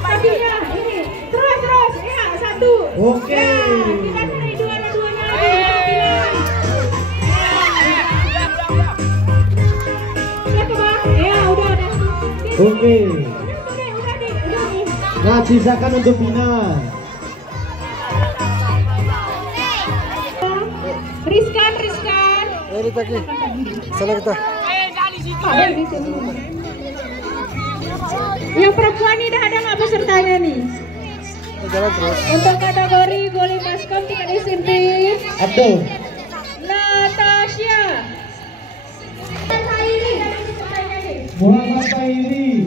Kakinya ini. Terus. Ya, satu. Oke. Ya, kita cari dua-duanya. Ya, ke bawah. Ya, udah. Oke. Udah nih. Nah, sisakan untuk Pina. Riskan. Ini lagi. Sana kita. Yang perempuan ini dah ada nggak pesertanya nih? Jalan terus. Untuk kategori goli baskom tingkat SMP, Abdul. Natasha. Muhammad Khairi.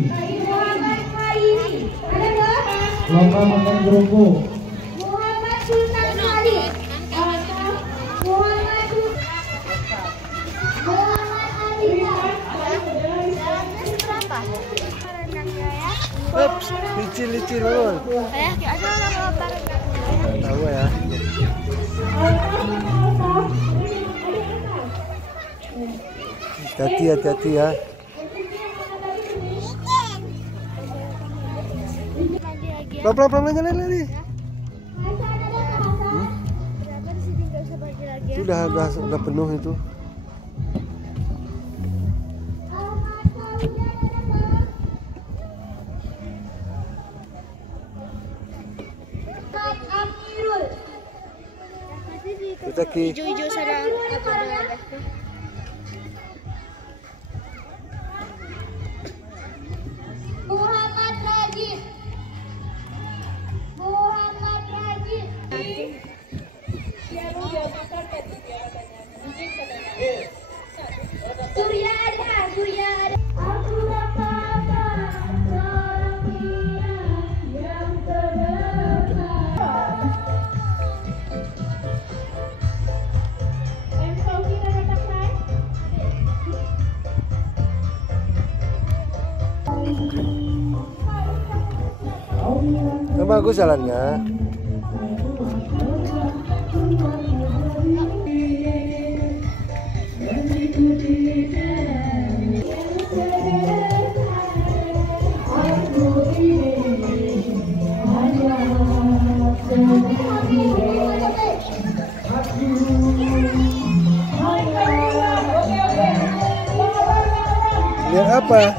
Lomba makan kerupuk. Muhammad Sultan Khalid. Ups, licin banget. Tahu ya. Hati-hati ya. Pelan-pelan jalan lari. Sudah penuh itu. Kita ke hijau-hijau sana Muhammad Rajid. Surya ada. Aku rasakan seorang pria yang terdekat. Yang bagus jalannya. Lihat apa?